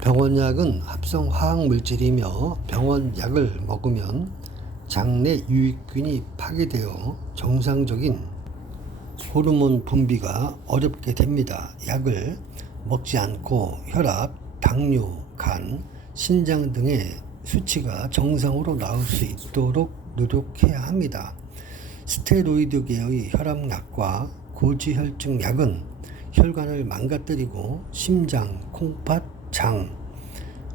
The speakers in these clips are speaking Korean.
병원약은 합성 화학물질이며 병원약을 먹으면 장내 유익균이 파괴되어 정상적인 호르몬 분비가 어렵게 됩니다. 약을 먹지 않고 혈압, 당뇨, 간, 신장 등의 수치가 정상으로 나올 수 있도록 노력해야 합니다. 스테로이드계의 혈압약과 고지혈증 약은 혈관을 망가뜨리고 심장, 콩팥, 장,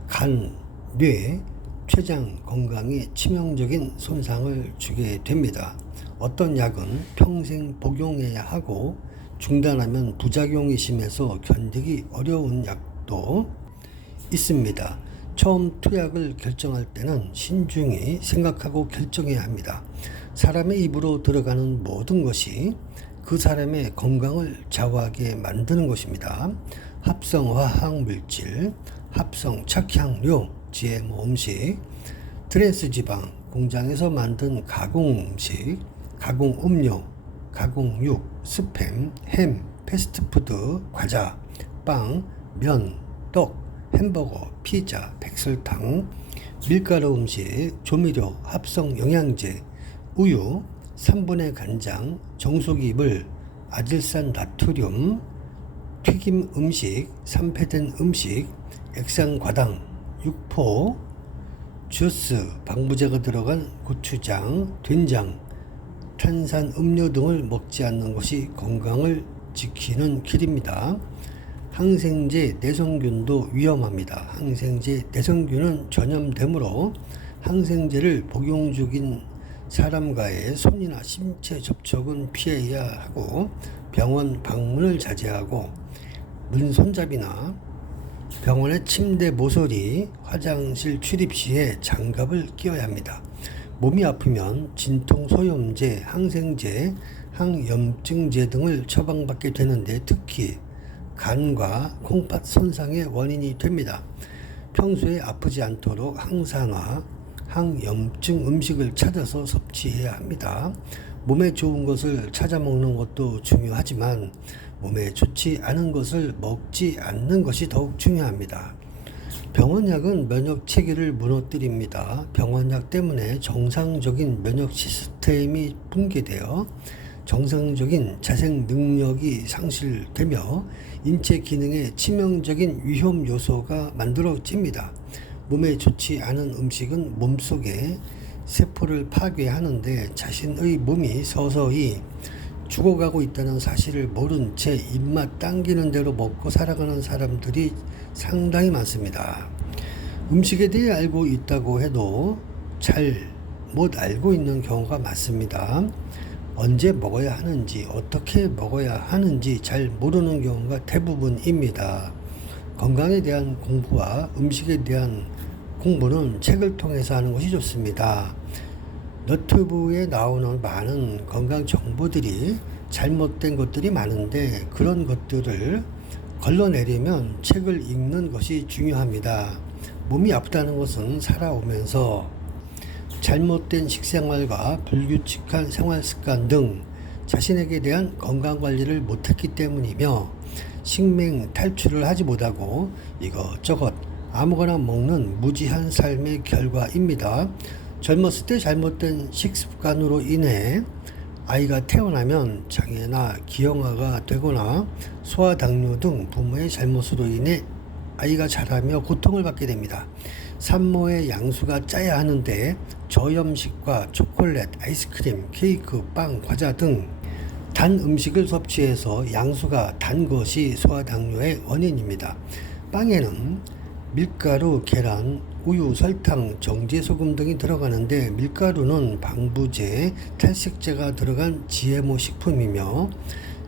간, 뇌, 췌장 건강에 치명적인 손상을 주게 됩니다. 어떤 약은 평생 복용해야 하고 중단하면 부작용이 심해서 견디기 어려운 약도 있습니다. 처음 투약을 결정할 때는 신중히 생각하고 결정해야 합니다. 사람의 입으로 들어가는 모든 것이 그 사람의 건강을 좌우하게 만드는 것입니다. 합성 화학물질, 합성 착향료, GMO 음식, 트랜스지방, 공장에서 만든 가공 음식, 가공 음료, 가공육, 스팸, 햄, 패스트푸드, 과자, 빵, 면, 떡, 햄버거, 피자, 백설탕, 밀가루 음식, 조미료, 합성 영양제, 우유, 3분의 간장, 정수기물, 아질산 나트륨, 튀김 음식, 산패된 음식, 액상과당, 육포, 주스, 방부제가 들어간 고추장, 된장, 탄산 음료 등을 먹지 않는 것이 건강을 지키는 길입니다. 항생제, 내성균도 위험합니다. 항생제, 내성균은 전염되므로 항생제를 복용 중인 사람과의 손이나 신체 접촉은 피해야 하고 병원 방문을 자제하고 문손잡이나 병원의 침대 모서리, 화장실 출입 시에 장갑을 끼워야 합니다. 몸이 아프면 진통 소염제, 항생제, 항염증제 등을 처방받게 되는데 특히 간과 콩팥 손상의 원인이 됩니다. 평소에 아프지 않도록 항산화, 항염증 음식을 찾아서 섭취해야 합니다. 몸에 좋은 것을 찾아 먹는 것도 중요하지만 몸에 좋지 않은 것을 먹지 않는 것이 더욱 중요합니다. 병원약은 면역 체계를 무너뜨립니다. 병원약 때문에 정상적인 면역 시스템이 붕괴되어 정상적인 자생 능력이 상실되며 인체 기능에 치명적인 위험 요소가 만들어집니다. 몸에 좋지 않은 음식은 몸속에 세포를 파괴하는데 자신의 몸이 서서히 죽어가고 있다는 사실을 모른 채 입맛 당기는 대로 먹고 살아가는 사람들이 상당히 많습니다. 음식에 대해 알고 있다고 해도 잘 못 알고 있는 경우가 많습니다. 언제 먹어야 하는지, 어떻게 먹어야 하는지 잘 모르는 경우가 대부분입니다. 건강에 대한 공부와 음식에 대한 공부는 책을 통해서 하는 것이 좋습니다. 너튜브에 나오는 많은 건강 정보들이 잘못된 것들이 많은데 그런 것들을 걸러내려면 책을 읽는 것이 중요합니다. 몸이 아프다는 것은 살아오면서 잘못된 식생활과 불규칙한 생활습관 등 자신에게 대한 건강관리를 못했기 때문이며 식맹 탈출을 하지 못하고 이것저것 아무거나 먹는 무지한 삶의 결과입니다. 젊었을 때 잘못된 식습관으로 인해 아이가 태어나면 장애나 기형아가 되거나 소아당뇨 등 부모의 잘못으로 인해 아이가 자라며 고통을 받게 됩니다. 산모의 양수가 짜야 하는데 저염식과 초콜릿, 아이스크림, 케이크, 빵, 과자 등 단 음식을 섭취해서 양수가 단 것이 소아당뇨의 원인입니다. 빵에는 밀가루, 계란, 우유, 설탕, 정제소금 등이 들어가는데 밀가루는 방부제, 탈색제가 들어간 GMO 식품이며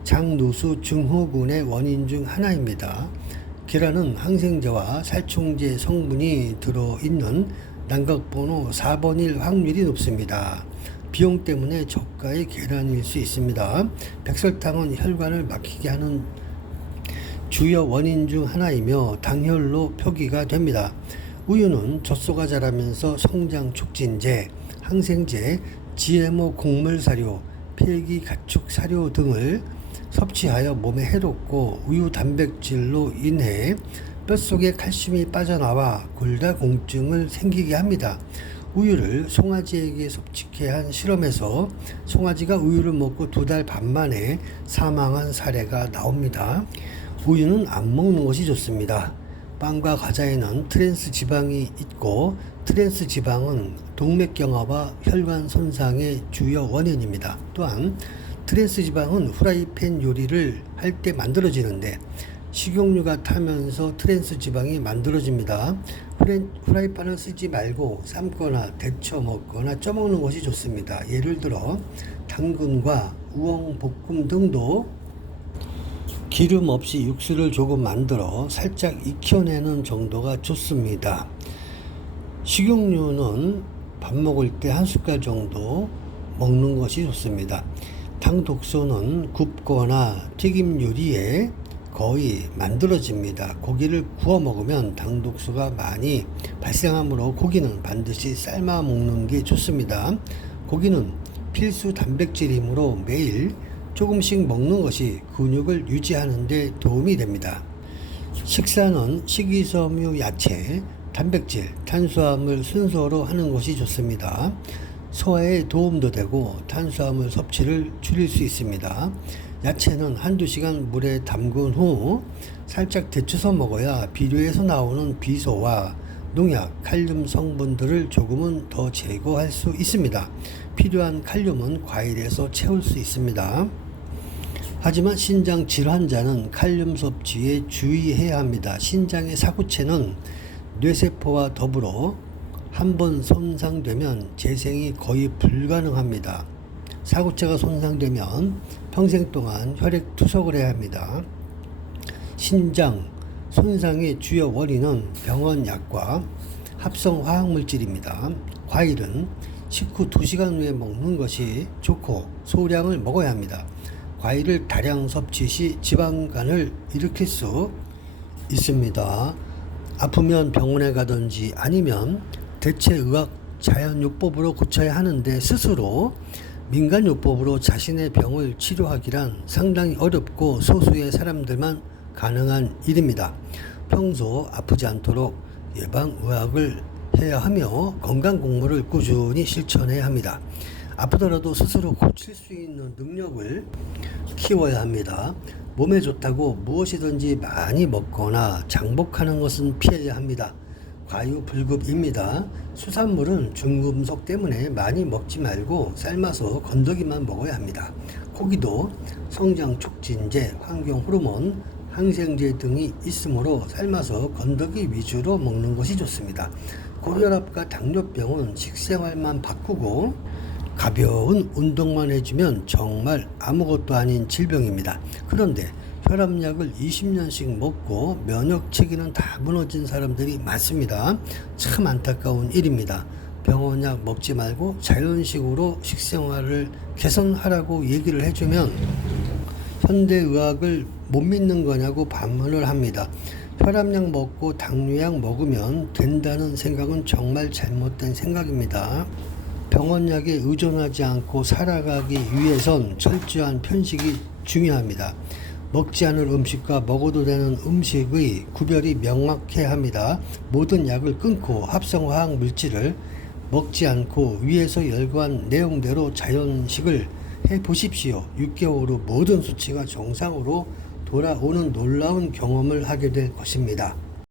장누수 증후군의 원인 중 하나입니다. 계란은 항생제와 살충제 성분이 들어있는 난각번호 4번일 확률이 높습니다. 비용 때문에 저가의 계란일 수 있습니다. 백설탕은 혈관을 막히게 하는 주요 원인 중 하나이며 당혈로 표기가 됩니다. 우유는 젖소가 자라면서 성장 촉진제, 항생제, GMO 곡물 사료, 폐기 가축 사료 등을 섭취하여 몸에 해롭고 우유 단백질로 인해 뼛속에 칼슘이 빠져나와 골다공증을 생기게 합니다. 우유를 송아지에게 섭취케 한 실험에서 송아지가 우유를 먹고 2달 반 만에 사망한 사례가 나옵니다. 우유는 안 먹는 것이 좋습니다. 빵과 과자에는 트랜스 지방이 있고 트랜스 지방은 동맥경화와 혈관 손상의 주요 원인입니다. 또한 트랜스 지방은 후라이팬 요리를 할 때 만들어지는데 식용유가 타면서 트랜스 지방이 만들어집니다. 후라이팬을 쓰지 말고 삶거나 데쳐 먹거나 쪄먹는 것이 좋습니다. 예를 들어 당근과 우엉 볶음 등도 기름 없이 육수를 조금 만들어 살짝 익혀내는 정도가 좋습니다. 식용유는 밥 먹을 때 1숟갈 정도 먹는 것이 좋습니다. 당 독소는 굽거나 튀김 요리에 거의 만들어집니다. 고기를 구워 먹으면 당 독소가 많이 발생하므로 고기는 반드시 삶아 먹는 게 좋습니다. 고기는 필수 단백질이므로 매일 조금씩 먹는 것이 근육을 유지하는 데 도움이 됩니다. 식사는 식이섬유, 야채, 단백질, 탄수화물 순서로 하는 것이 좋습니다. 소화에 도움도 되고 탄수화물 섭취를 줄일 수 있습니다. 야채는 1~2시간 물에 담근 후 살짝 데쳐서 먹어야 비료에서 나오는 비소와 농약, 칼륨 성분들을 조금은 더 제거할 수 있습니다. 필요한 칼륨은 과일에서 채울 수 있습니다. 하지만 신장 질환자는 칼륨 섭취에 주의해야 합니다. 신장의 사구체는 뇌세포와 더불어 한번 손상되면 재생이 거의 불가능합니다. 사구체가 손상되면 평생 동안 혈액 투석을 해야 합니다. 신장 손상의 주요 원인은 병원약과 합성 화학물질입니다. 과일은 식후 2시간 후에 먹는 것이 좋고 소량을 먹어야 합니다. 과일을 다량 섭취 시 지방간을 일으킬 수 있습니다. 아프면 병원에 가든지 아니면 대체의학 자연요법으로 고쳐야 하는데 스스로 민간요법으로 자신의 병을 치료하기란 상당히 어렵고 소수의 사람들만 가능한 일입니다. 평소 아프지 않도록 예방의학을 해야 하며 건강공부를 꾸준히 실천해야 합니다. 아프더라도 스스로 고칠 수 있는 능력을 키워야 합니다. 몸에 좋다고 무엇이든지 많이 먹거나 장복하는 것은 피해야 합니다. 과유불급입니다. 수산물은 중금속 때문에 많이 먹지 말고 삶아서 건더기만 먹어야 합니다. 고기도 성장 촉진제, 환경 호르몬, 항생제 등이 있으므로 삶아서 건더기 위주로 먹는 것이 좋습니다. 고혈압과 당뇨병은 식생활만 바꾸고 가벼운 운동만 해주면 정말 아무것도 아닌 질병입니다. 그런데 혈압약을 20년씩 먹고 면역 체계는 다 무너진 사람들이 많습니다. 참 안타까운 일입니다. 병원약 먹지 말고 자연식으로 식생활을 개선하라고 얘기를 해주면 현대의학을 못 믿는 거냐고 반문을 합니다. 혈압약 먹고 당뇨약 먹으면 된다는 생각은 정말 잘못된 생각입니다. 병원약에 의존하지 않고 살아가기 위해선 철저한 편식이 중요합니다. 먹지 않을 음식과 먹어도 되는 음식의 구별이 명확해야 합니다. 모든 약을 끊고 합성화학 물질을 먹지 않고 위에서 열거한 내용대로 자연식을 해보십시오. 6개월 후 모든 수치가 정상으로 돌아오는 놀라운 경험을 하게 될 것입니다.